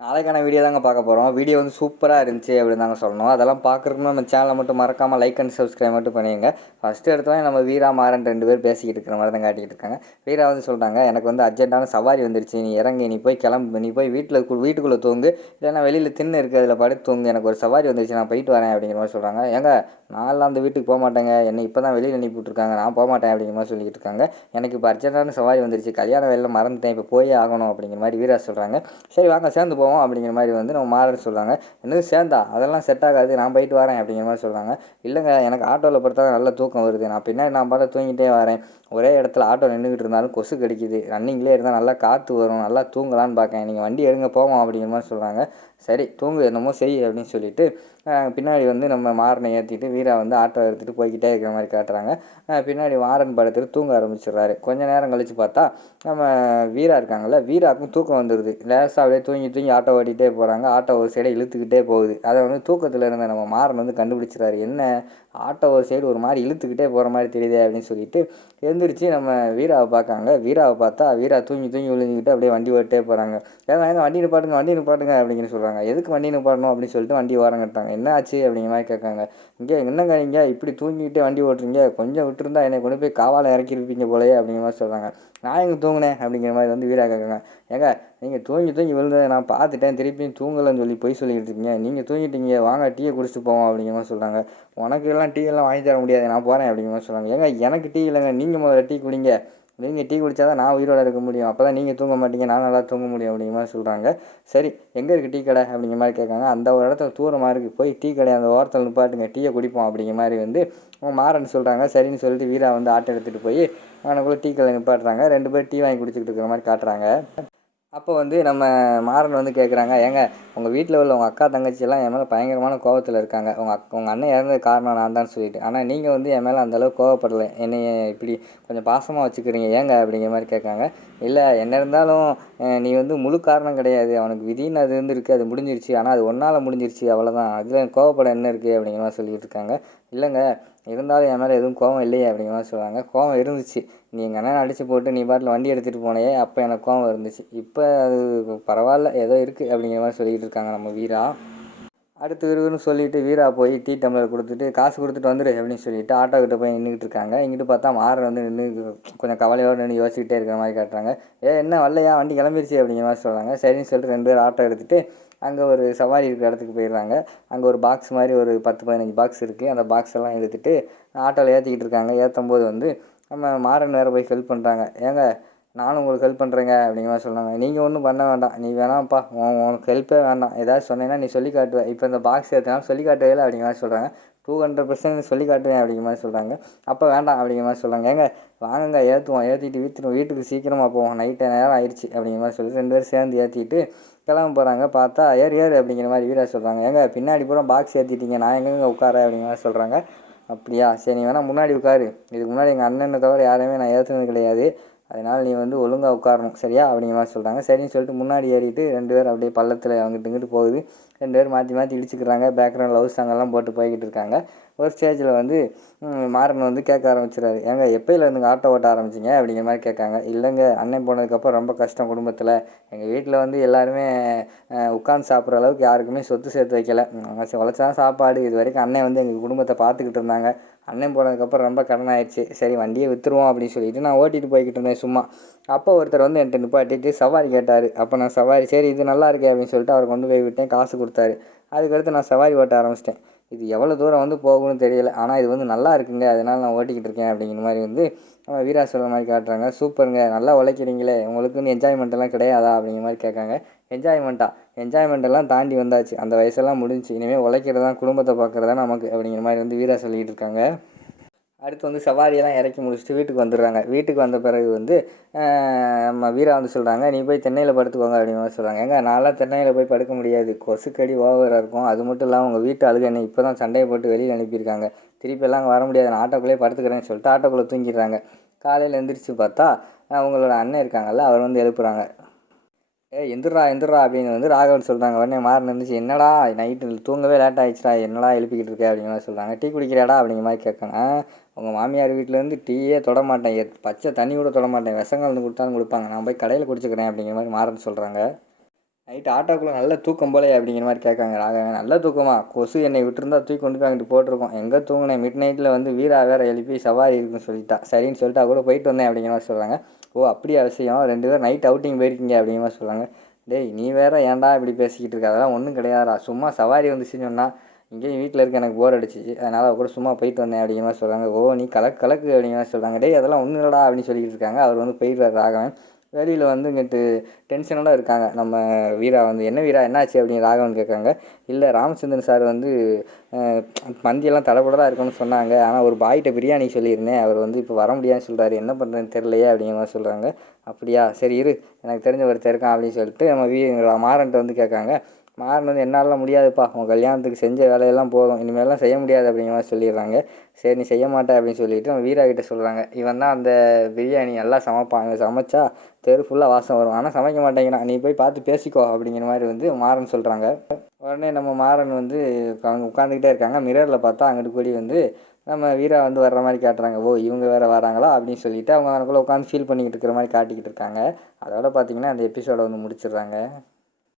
நாளைக்கான வீடியோ தாங்க பார்க்க போகிறோம். வீடியோ வந்து சூப்பராக இருந்துச்சு அப்படின்னு தாங்க சொல்லணும். அதெல்லாம் பார்க்குறதுக்கு நம்ம சேனலை மட்டும் மறக்காமல் லைக் அண்ட் சப்ஸ்கிரைப் மட்டும் பண்ணிடுங்க. ஃபஸ்ட்டு எடுத்தோடனே நம்ம வீரா மாறன் 2 பேர் பேசிக்கிட்டு இருக்கிற மாதிரி தான் காட்டிக்கிட்டு இருக்காங்க. வீரா வந்து சொல்கிறாங்க, எனக்கு வந்து அர்ஜென்ட்டான சவாரி வந்துருச்சு, நீ இறங்கி, நீ போய் கிளம்பு, நீ போய் வீட்டுக்குள்ளே தூங்கு, இல்லைன்னா வெளியில் தின்னு இருக்குது அதில் படுத்து தூங்கு, எனக்கு ஒரு சவாரி வந்துருச்சு, நான் போயிட்டு வரேன் அப்படிங்கிற மாதிரி சொல்கிறாங்க. ஏங்க நான்லாம் அந்த வீட்டுக்கு போக மாட்டேங்க, என்னை இப்போ தான் வெளியில் அனுப்பிவிட்ருக்காங்க, நான் போக மாட்டேன் அப்படிங்கிற மாதிரி சொல்லிக்கிட்டு இருக்காங்க. எனக்கு இப்போ அர்ஜென்ட்டான சவாரி வந்துருச்சு, கல்யாண வேலையில் மறந்துட்டேன், இப்போ போயே ஆகணும் அப்படிங்கிற மாதிரி வீரா சொல்கிறாங்க. சரி வாங்க சேர்ந்து போவோம் அப்படிங்கிற மாதிரி வந்து நம்ம மாறன் சொல்கிறாங்க. என்னது சேர்ந்தா, அதெல்லாம் செட் ஆகாது, நான் போயிட்டு வரேன் அப்படிங்கிற மாதிரி சொல்கிறாங்க. இல்லைங்க, எனக்கு ஆட்டோவில் படுத்தா நல்ல தூக்கம் வருது, நான் பின்னாடி நான் பார்த்து தூங்கிட்டே வரேன், ஒரே இடத்துல ஆட்டோ நின்றுக்கிட்டு இருந்தாலும் கொசு கடிக்குது, ரன்னிங்லேயே இருந்தால் நல்லா காற்று வரும், நல்லா தூங்கலான்னு பார்க்கேன், நீங்கள் வண்டி எடுங்க போவோம் அப்படிங்கிற மாதிரி சொல்கிறாங்க. சரி தூங்கு, என்னமோ செய் அப்படின்னு சொல்லிட்டு பின்னாடி வந்து நம்ம மாறனை ஏற்றிட்டு வீரா வந்து ஆட்டோ எடுத்துகிட்டு போய்கிட்டே இருக்கிற மாதிரி காட்டுறாங்க. பின்னாடி மாறன் படுத்துட்டு தூங்க ஆரம்பிச்சிடுறாரு. கொஞ்சம் நேரம் கழித்து பார்த்தா நம்ம வீரா இருக்காங்கல்ல, வீராவுக்கும் தூக்கம் வந்துடுது. லேசாக அப்படியே தூங்கி ஆட்டோ ஓட்டிகிட்டே போகிறாங்க. ஆட்டோ ஒரு சைடை இழுத்துக்கிட்டே போகுது. அதை வந்து தூக்கத்தில் இருந்த நம்ம மாறன் வந்து கண்டுபிடிச்சிடாரு. என்ன ஆட்டோ ஒரு சைடு ஒரு மாதிரி இழுத்துக்கிட்டே போகிற மாதிரி தெரியுதே அப்படின்னு சொல்லிட்டு எழுந்திரிச்சு நம்ம வீராவை பார்க்காங்க. வீராவை பார்த்தா வீரா தூங்கி விழுந்துக்கிட்டு அப்படியே வண்டி ஓட்டிகிட்டே போகிறாங்க. ஏங்க வண்டி நிப்பாட்டுங்க அப்படின்னு சொல்கிறாங்க. எதுக்கு வண்டி நிப்பாட்டணும் அப்படின்னு சொல்லிட்டு வண்டி ஓரங்கட்டாங்க. என்ன ஆச்சு அப்படிங்கிற மாதிரி கேட்காங்க. இங்கே என்னங்க நீங்கள் இப்படி தூங்கிக்கிட்டே வண்டி ஓட்டுறீங்க, கொஞ்சம் விட்டுருந்தா என்னை கொண்டு போய் காவால் இறக்கிருப்பீங்க போலயே அப்படிங்கிற மாதிரி சொல்கிறாங்க. நான் எங்கே தூங்கினேன் அப்படிங்கிற மாதிரி வந்து வீரா கேட்குறாங்க. ஏங்க நீங்கள் தூங்கி விழுந்ததை நான் பார்த்துட்டேன், திருப்பியும் தூங்கலைன்னு சொல்லி பொய் சொல்லிக்கிட்டு இருக்கீங்க, நீங்கள் தூங்கிட்டீங்க, வாங்க டீயை குடிச்சிட்டு போவோம் அப்படிங்கிற மாதிரி சொல்கிறாங்க. உனக்கு எல்லாம் டீ எல்லாம் வாங்கி தர முடியாது, நான் போகிறேன் அப்படிங்கிற மாதிரி சொல்கிறாங்க. ஏங்க எனக்கு டீ இல்லைங்க, நீங்கள் முதல்ல டீ குடிங்க, நீங்கள் டீ குடித்தா தான் நான் உயிரோடு இருக்க முடியும், அப்போ தான் நீங்கள் தூங்க மாட்டீங்க, நான் நல்லா தூங்க முடியும் அப்படிங்கிற மாதிரி சொல்கிறாங்க. சரி எங்கே இருக்குது டீ கடை அப்படிங்கிற மாதிரி கேட்காங்க. அந்த ஒரு இடத்துல தூரமாக இருக்குது, போய் டீ கடை அந்த ஓரத்தில் நிப்பாட்டுங்க, டீயை குடிப்போம் அப்படிங்கிற மாதிரி வந்து மாறன்னு சொல்கிறாங்க. சரின்னு சொல்லிட்டு வீரா வந்து ஆட்டோ எடுத்துகிட்டு போய் அவனுக்குள்ளே டீ கடை நிப்பாட்டுறாங்க. 2 பேர் டீ வாங்கி குடிச்சிக்கிட்டு இருக்கிற மாதிரி காட்டுறாங்க. அப்போ வந்து நம்ம மாறன் வந்து கேட்குறாங்க, ஏங்க உங்கள் வீட்டில் உள்ள உங்கள் அக்கா தங்கச்சியெல்லாம் என் மேலே பயங்கரமான கோவத்தில் இருக்காங்க, உங்கள் அண்ணன் இறந்தது காரணம் நான் தான் சொல்லிட்டு, ஆனால் நீங்கள் வந்து என் மேலே அந்தளவுக்கு கோவப்படலை, என்னை இப்படி கொஞ்சம் பாசமாக வச்சுக்கிறீங்க ஏங்க அப்படிங்கிற மாதிரி கேட்காங்க. இல்லை என்ன இருந்தாலும் நீ வந்து முழு காரணம் கிடையாது, அவனுக்கு விதின்னு அது இருந்துருக்கு, அது முடிஞ்சிருச்சு, ஆனால் அது ஒன்றால் முடிஞ்சிருச்சு அவ்வளோதான், அதில் கோவப்பட என்ன இருக்குது அப்படிங்கிற மாதிரி சொல்லிகிட்டு இருக்காங்க. இல்லைங்க இருந்தாலும் என் மேலே எதுவும் கோவம் இல்லையே அப்படிங்கிற மாதிரி சொல்கிறாங்க. கோவம் இருந்துச்சு, நீ எங்கள் அண்ணனை அடித்து போட்டு நீ பாட்டில் வண்டி எடுத்துகிட்டு போனையே, அப்போ எனக்கு கோவம் இருந்துச்சு, இப்போ அது பரவாயில்ல ஏதோ இருக்குது அப்படிங்கிற மாதிரி சொல்லிக்கிட்டு இருக்காங்க நம்ம வீரா. அடுத்து விறுவிறுன்னு சொல்லிவிட்டு வீரா போய் டீ டம்ளர் கொடுத்துட்டு காசு கொடுத்துட்டு வந்துடு அப்படின்னு சொல்லிட்டு ஆட்டோ கிட்ட போய் நின்றுக்கிட்டு இருக்காங்க. இங்கிட்டு பார்த்தா மாறன் வந்து நின்று கொஞ்சம் கவலையோடு நின்று யோசிச்சுக்கிட்டே இருக்கிற மாதிரி காட்டுறாங்க. என்ன வரலையா, வண்டி கிளம்பிருச்சு அப்படிங்கிற மாதிரி சொல்கிறாங்க. சரின்னு சொல்லிட்டு 2 பேர் ஆட்டோ எடுத்துகிட்டு அங்கே ஒரு சவாரி இருக்கிற இடத்துக்கு போயிடுறாங்க. அங்கே ஒரு பாக்ஸ் மாதிரி ஒரு 10-15 பாக்ஸ் இருக்குது. அந்த பாக்ஸ் எல்லாம் எடுத்துகிட்டு ஆட்டோவில் ஏற்றிக்கிட்டு இருக்காங்க. ஏற்றும் போது வந்து நம்ம மாறன் வேறு போய் ஹெல்ப் பண்ணுறாங்க. ஏங்க நானும் உங்களுக்கு ஹெல்ப் பண்ணுறேங்க அப்படிங்கிற மாதிரி சொன்னாங்க. நீங்கள் ஒன்றும் பண்ண வேண்டாம், நீ வேணாம்ப்பா, உனக்கு ஹெல்ப்பே வேண்டாம், ஏதாவது சொன்னீங்கன்னா நீ சொல்லி காட்டுவேன், இப்போ இந்த பாக்ஸ் ஏற்றினாலும் சொல்லி காட்டுவே இல்லை அப்படிங்கிற மாதிரி சொல்கிறாங்க. 200% சொல்லி காட்டுவேன் அப்படிங்கிற மாதிரி சொல்கிறாங்க. அப்போ வேண்டாம் அப்படிங்கிற மாதிரி சொல்கிறாங்க. ஏங்க வாங்குங்க ஏற்றிட்டு வீட்டுக்கு சீக்கிரமாக போவோம், நைட்டு நேரம் ஆயிடுச்சு அப்படிங்கிற மாதிரி சொல்லி 2 பேரும் சேர்ந்து ஏற்றிட்டு கிளம்ப போகிறாங்க. பார்த்தா ஏறு அப்படிங்கிற மாதிரி வீரா சொல்கிறாங்க. ஏங்க பின்னாடி பூரா பாக்ஸ் ஏற்றிட்டீங்க, நான் எங்கெங்க உட்கார அப்படிங்கிற மாதிரி சொல்கிறாங்க. அப்படியா சரி, நீ வேணால் முன்னாடி உட்காரு, இதுக்கு முன்னாடி எங்கள் அண்ணனை தவிர யாரையுமே நான் ஏற்றுனது கிடையாது, அதனால் நீ வந்து ஒழுங்காக உட்காரணும் சரியா அப்படிங்கிற மாதிரி சொல்கிறாங்க. சரின்னு சொல்லிட்டு முன்னாடி ஏறிட்டு 2 பேர் அப்படியே பள்ளத்தில் அங்கிட்டு இங்கிட்டு போகுது. 2 பேர் மாற்றி இடிச்சுக்கிறாங்க. பேக்ரவுண்ட் லவ் சாங்கெல்லாம் போட்டு போய்கிட்டு இருக்காங்க. ஒரு ஸ்டேஜில் வந்து மாறன் வந்து கேட்க ஆரம்பிச்சிடாரு. ஏங்க எப்போயிலேருந்துங்க ஆட்டோ ஓட்ட ஆரம்பிச்சிங்க அப்படிங்கிற மாதிரி கேட்காங்க. இல்லைங்க அண்ணன் போனதுக்கப்புறம் ரொம்ப கஷ்டம் குடும்பத்தில், எங்கள் வீட்டில் வந்து எல்லாருமே உட்காந்து சாப்பிட்ற அளவுக்கு யாருக்குமே சொத்து சேர்த்து வைக்கலை, உழைச்சா சாப்பாடு, இது வரைக்கும் அண்ணன் வந்து எங்கள் குடும்பத்தை பார்த்துக்கிட்டு இருந்தாங்க, அண்ணன் போனதுக்கப்புறம் ரொம்ப கடன் ஆயிடுச்சு, சரி வண்டியை விற்றுருவோம் அப்படின்னு சொல்லிட்டு நான் ஓட்டிகிட்டு போய்கிட்டு இருந்தேன் சும்மா. அப்போ ஒருத்தர் வந்து என்கிட்ட நிப்பாட்டிட்டு சவாரி கேட்டார். அப்போ நான் சவாரி சரி இது நல்லா இருக்கே அப்படின்னு சொல்லிட்டு அவரை கொண்டு போய் விட்டேன், காசு கொடுத்தாரு. அதுக்கடுத்து நான் சவாரி ஓட்ட ஆரம்பிச்சிட்டேன். இது எவ்வளோ தூரம் வந்து போகும்னு தெரியல, ஆனால் இது வந்து நல்லா இருக்குங்க, அதனால் நான் ஓட்டிக்கிட்டு இருக்கேன் அப்படிங்கிற மாதிரி வந்து வீரா சொல்கிற மாதிரி காட்டுறாங்க. சூப்பருங்க, நல்லா உழைக்கிறீங்களே, உங்களுக்கு வந்து என்ஜாய்மெண்ட்டெல்லாம் கிடையாதா அப்படிங்கிற மாதிரி கேட்காங்க. என்ஜாய்மெண்ட்டெல்லாம் தாண்டி வந்தாச்சு, அந்த வயசெல்லாம் முடிஞ்சு, இனிமேல் உழைக்கிறதா குடும்பத்தை பார்க்குறதா நமக்கு அப்படிங்கிற மாதிரி வந்து வீரா சொல்லிகிட்டு இருக்காங்க. அடுத்து வந்து சவாரியெல்லாம் இறக்கி முடிச்சுட்டு வீட்டுக்கு வந்துடுறாங்க. வீட்டுக்கு வந்த பிறகு வந்து நம்ம வீரா வந்து சொல்கிறாங்க, நீ போய் தென்னையில் படுத்துக்கோங்க அப்படிங்கிற மாதிரி சொல்கிறாங்க. ஏங்க நான்லாம் தென்னையில் போய் படுக்க முடியாது, கொசுக்கடி ஓவராக இருக்கும், அது மட்டும் இல்லாமல் உங்கள் வீட்டு அழுகு என்னை இப்போ தான் சண்டையை போட்டு வெளியில் அனுப்பியிருக்காங்க, திருப்பியெல்லாம் அங்கே வர முடியாது, நான் ஆட்டோக்குள்ளேயே படுத்துக்கிறேன்னு சொல்லிட்டு ஆட்டோக்குள்ளே தூங்கிடுறாங்க. காலையில் எழுந்திரிச்சு பார்த்தா அவங்களோட அண்ணன் இருக்காங்கல்ல, அவர் வந்து எழுப்புறாங்க. எந்திரா அப்படின்னு வந்து ராகவன் சொல்கிறாங்க. உடனே மாறன் இருந்துச்சு, என்னடா நைட்டு தூங்கவே லேட் ஆகிடுச்சுடா, என்னடா எழுப்பிக்கிட்டு இருக்க அப்படிங்கிற மாதிரி சொல்கிறாங்க. டீ குடிக்கிறாடா அப்படிங்கிற மாதிரி கேட்காங்க. உங்கள் மாமியார் வீட்டிலேருந்து டீயே தொட மாட்டேன், பச்சை தண்ணி கூட தொட மாட்டேன், விஷம் கலந்து கொடுத்தாலும் கொடுப்பாங்க, நான் போய் கடையில் குடிச்சுக்கிறேன் அப்படிங்கிற மாதிரி மாறன் சொல்கிறாங்க. நைட்டு ஆட்டோக்குள்ளே நல்ல தூக்கம் போலே அப்படிங்கிற மாதிரி கேட்காங்க ராகவன். நல்ல தூக்கமா? கொசு என்னை விட்டுருந்தா தூக்கி கொண்டு போய் அங்கிட்டு போட்டிருக்கோம். எங்கே தூங்கினேன், மிட் நைட்டில் வந்து வீரா வேற எழுப்பி சவாரி இருக்குன்னு சொல்லிட்டா. சரின்னு சொல்லிட்டு கூட போயிட்டு வந்தேன் அப்படிங்கிற மாதிரி சொல்கிறாங்க. ஓ அப்படியா விஷயம், 2 பேரும் நைட் அவுட்டிங் போயிருக்கீங்க அப்படிங்கிற மாதிரி சொல்கிறாங்க. டேய் நீ வேற ஏன்டா இப்படி பேசிக்கிட்டு இருக்க, அதெல்லாம் ஒன்றும் கிடையாதுடா, சும்மா சவாரி வந்துச்சுன்னு சொன்னால் இங்கேயும் வீட்டில் இருக்க எனக்கு போர் அடிச்சிச்சு, அதனால் அவ கூட சும்மா போயிட்டு வந்தேன் அப்படிங்கிற மாதிரி சொல்கிறாங்க. ஓ நீ கலக்கு அப்படிங்கிற மாதிரி சொல்கிறாங்க. டேய் அதெல்லாம் ஒன்றும் இல்லடா அப்படின்னு சொல்லிக்கிட்டு இருக்காங்க. அவர் வந்து போயிடுறாரு ராகவன். வெளியில் வந்து இங்கிட்டு டென்ஷனோட இருக்காங்க நம்ம வீரா. வந்து என்ன வீரா என்னாச்சு அப்படின்னு ராகவன் கேட்குறாங்க. இல்லை ராமச்சந்திரன் சார் வந்து மந்தியெல்லாம் தடபடலாக இருக்குன்னு சொன்னாங்க, ஆனால் ஒரு பாய்கிட்ட பிரியாணி சொல்லியிருந்தேன், அவர் வந்து இப்போ வர முடியாதுன்னு சொல்கிறாரு, என்ன பண்ணுறேன்னு தெரிலையே அப்படிங்கிற மாதிரி சொல்கிறாங்க. அப்படியா, சரி இரு எனக்கு தெரிஞ்ச ஒருத்தர் இருக்கான் அப்படின்னு சொல்லிட்டு நம்ம மாறன்ட்ட வந்து கேட்காங்க. மாறன் வந்து என்னாலாம் முடியாதுப்பா, உன் கல்யாணத்துக்கு செஞ்ச வேலையெல்லாம் போதும், இனிமேலாம் செய்ய முடியாது அப்படிங்கிற மாதிரி சொல்லிடுறாங்க. சரி நீ செய்ய மாட்டே அப்படின்னு சொல்லிட்டு நம்ம வீரா கிட்ட சொல்கிறாங்க. இவன் தான் அந்த பிரியாணி நல்லா சமைப்பான், இவன் சமைச்சா தெரு ஃபுல்லாக வாசம் வரும், ஆனால் சமைக்க மாட்டேங்கிறான், நீ போய் பார்த்து பேசிக்கோ அப்படிங்கிற மாதிரி வந்து மாறன் சொல்கிறாங்க. உடனே நம்ம மாறன் வந்து அவங்க உட்காந்துக்கிட்டே இருக்காங்க. மிரரில் பார்த்தா அங்கிட்டு கூடி வந்து நம்ம வீரா வந்து வர்ற மாதிரி காட்டுறாங்க. ஓ இவங்க வேறு வராங்களா அப்படின்னு சொல்லிட்டு அவங்க அவனுக்குள்ளே உட்காந்து ஃபீல் பண்ணிக்கிட்டு இருக்கிற மாதிரி காட்டிக்கிட்டு இருக்காங்க. அதோட பார்த்திங்கன்னா அந்த எபிசோடை வந்து முடிச்சிடுறாங்க.